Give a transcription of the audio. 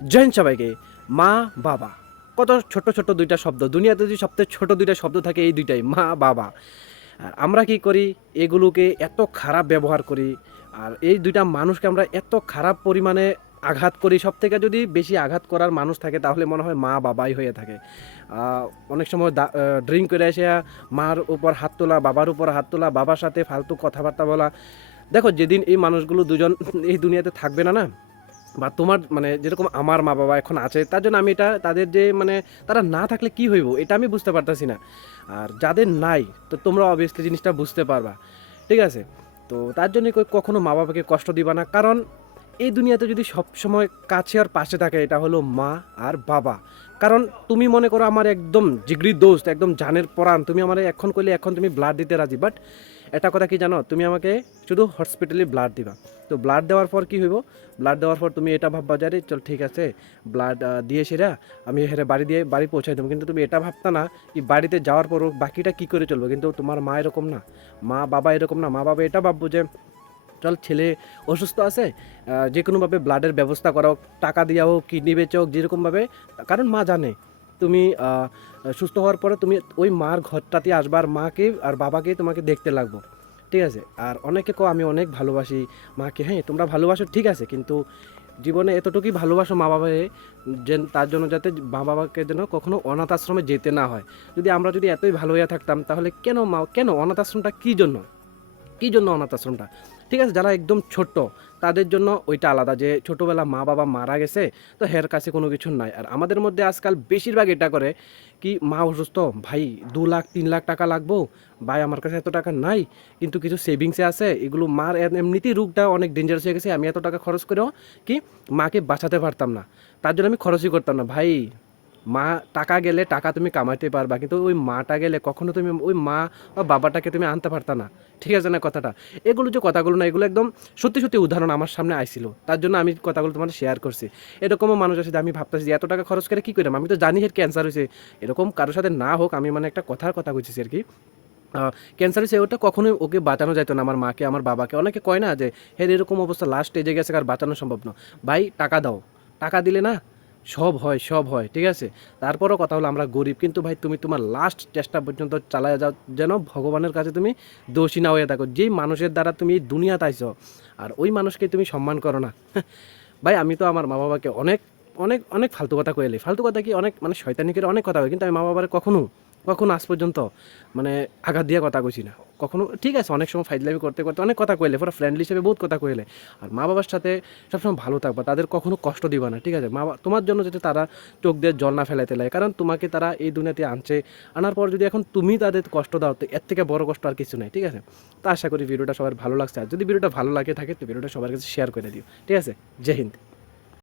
জয় হিন্দ সবাইকে। মা বাবা, কত ছোট ছোট দুইটা শব্দ। দুনিয়াতে যদি সবথেকে ছোট দুইটা শব্দ থাকে এই দুইটাই, মা বাবা। আর আমরা কি করি, এগুলোকে এত খারাপ ব্যবহার করি, আর এই দুইটা মানুষকে আমরা এত খারাপ পরিমাণে আঘাত করি। সব থেকে যদি বেশি আঘাত করার মানুষ থাকে তাহলে মনে হয় মা বাবাই হয়ে থাকে। অনেক সময় ড্রিঙ্ক করে এসে মার উপর হাত তোলা, বাবার উপর হাত তোলা, বাবার সাথে ফালতু কথাবার্তা বলা। দেখো, যেদিন এই মানুষগুলো দুজন এই দুনিয়াতে থাকবে না না, বা তোমার মানে যেরকম আমার মা বাবা এখন আছে, তার জন্য আমি এটা তাদের যে মানে তারা না থাকলে কি হইব এটা আমি বুঝতে পারতাছি না। আর যাদের নাই, তো তোমরা অবভিয়াসলি জিনিসটা বুঝতে পারবা, ঠিক আছে? তো তার জন্য কখনো মা বাবাকে কষ্ট দিবা না, কারণ এই দুনিয়াতে যদি সব সময় কাছে আর পাশে থাকে এটা হলো মা আর বাবা। কারণ তুমি মনে করো আমার একদম জিগরির দোস্ত, একদম জানের পরাণ, তুমি আমার এখন করলে এখন তুমি ব্লাড দিতে রাজি, বাট এটা কথা কি জানো, তুমি আমাকে শুধু হসপিটালে ব্লাড দিবা। তো ব্লাড দেওয়ার পর কি হইব, ব্লাড দেওয়ার পর তুমি এটা ভাববা যে আরে চল ঠিক আছে, ব্লাড দিয়ে সেরা আমি হেরে বাড়ি পৌঁছাই দেবো। কিন্তু তুমি এটা ভাবতা না কি বাড়িতে যাওয়ার পরও বাকিটা কি করে চলবে। কিন্তু তোমার মা এরকম না, মা বাবা এরকম না। মা বাবা এটা ভাববো যে চল ছেলে অসুস্থ আছে, যে কোনোভাবে ব্লাডের ব্যবস্থা করা হোক, টাকা দিয়া হোক, কিডনি বেচে হোক, যেরকমভাবে। কারণ মা জানে তুমি সুস্থ হওয়ার পরে তুমি ওই মার ঘরটাতে আসবার, মাকে আর বাবাকে তোমাকে দেখতে লাগবো, ঠিক আছে? আর অনেকে আমি অনেক ভালোবাসি মাকে। হ্যাঁ, তোমরা ভালোবাসো ঠিক আছে, কিন্তু জীবনে এতটুকুই ভালোবাসো মা বাবাকে, যে তার জন্য যাতে মা বাবাকে যেন কখনো অনাথ আশ্রমে যেতে না হয়। যদি আমরা যদি এতই ভালো হয়ে থাকতাম তাহলে কেন অনাথ আশ্রমটা কী জন্য, কী জন্য অনাথ আশ্রমটা? ঠিক আছে, যারা একদম ছোট্ট তাদের জন্য ওইটা আলাদা, যে ছোটোবেলা মা বাবা মারা গেছে তো হের কাছে কোনো কিছু নাই। আর আমাদের মধ্যে আজকাল বেশিরভাগ এটা করে কি, মা অসুস্থ, ভাই 2 লাখ 3 লাখ টাকা লাগবো, ভাই আমার কাছে এত টাকা নাই, কিন্তু কিছু সেভিংসে আছে, এগুলো মার এমনিতেই রোগটা অনেক ডেঞ্জারাস হয়ে গেছে, আমি এত টাকা খরচ করেও কি মাকে বাঁচাতে পারতাম না, তার জন্য আমি খরচই করতাম না। ভাই, মা টাকা গেলে টাকা তুমি কামাইতে পারবা, কিন্তু ওই মাটা গেলে কখনো তুমি ওই মা বা বাবাটাকে তুমি আনতে পারতা না, ঠিক আছে না কথাটা? এগুলো যে কথাগুলো না, এগুলো একদম সত্যি সত্যি উদাহরণ আমার সামনে আইছিল, তার জন্য আমি কথাগুলো তোমার শেয়ার করছি। এরকমও মানুষ আছে যে আমি ভাবতেছি যে এত টাকা খরচ করে কী করলাম, আমি তো জানি এর ক্যান্সার হয়েছে। এরকম কারোর সাথে না হোক, আমি মানে একটা কথার কথা বলছি আর কি। ক্যান্সার হয়েছে, ওটা কখনোই ওকে বাঁচানো যাইতো না, আমার মাকে আমার বাবাকে। অনেকে কয় না যে হের এরকম অবস্থা লাস্ট স্টেজে গেছে আর বাঁচানো সম্ভব না। ভাই টাকা দাও, টাকা দিলে না সব হয়, সব হয়, ঠিক আছে? তারপরও কথা হলো আমরা গরিব, কিন্তু ভাই তুমি তোমার লাস্ট চেষ্টা পর্যন্ত চালায় যাও, যেন ভগবানের কাছে তুমি দোষী না হয়ে থাকো। যেই মানুষের দ্বারা তুমি দুনিয়াতে আইছো আর ওই মানুষকে তুমি সম্মান করো না। ভাই আমি তো আমার মা বাবাকে অনেক অনেক অনেক ফালতু কথা কইলি, ফালতু কথা কি অনেক মানে শয়তানি করে অনেক কথা কই, কিন্তু আমি মা বাবার কখনো কখনো আজ পর্যন্ত মানে আঘাত দিয়ে কথা কইছি না কখনো। ঠিক আছে, অনেক সময় ফাইজলামি করতে করতে অনেক কথা কইলে, পুরো ফ্রেন্ডলি হিসেবে বহুত কথা কইলে। আর মা বাবার সাথে সবসময় ভালো থাকবা, তাদের কখনো কষ্ট দিবা না, ঠিক আছে? তোমার জন্য যাতে তারা চোখ দিয়ে জল না ফেলাইতে লাগে, কারণ তোমাকে তারা এই দুনিয়াতে আনছে, আনার পর যদি এখন তুমি তাদের কষ্ট দাও তো এর থেকে বড় কষ্ট আর কিছু নাই, ঠিক আছে? তো আশা করি ভিডিওটা সবার ভালো লাগছে, আর যদি ভিডিওটা ভালো লাগে থাকে তো ভিডিওটা সবার কাছে শেয়ার করে দিও, ঠিক আছে? জয় হিন্দ।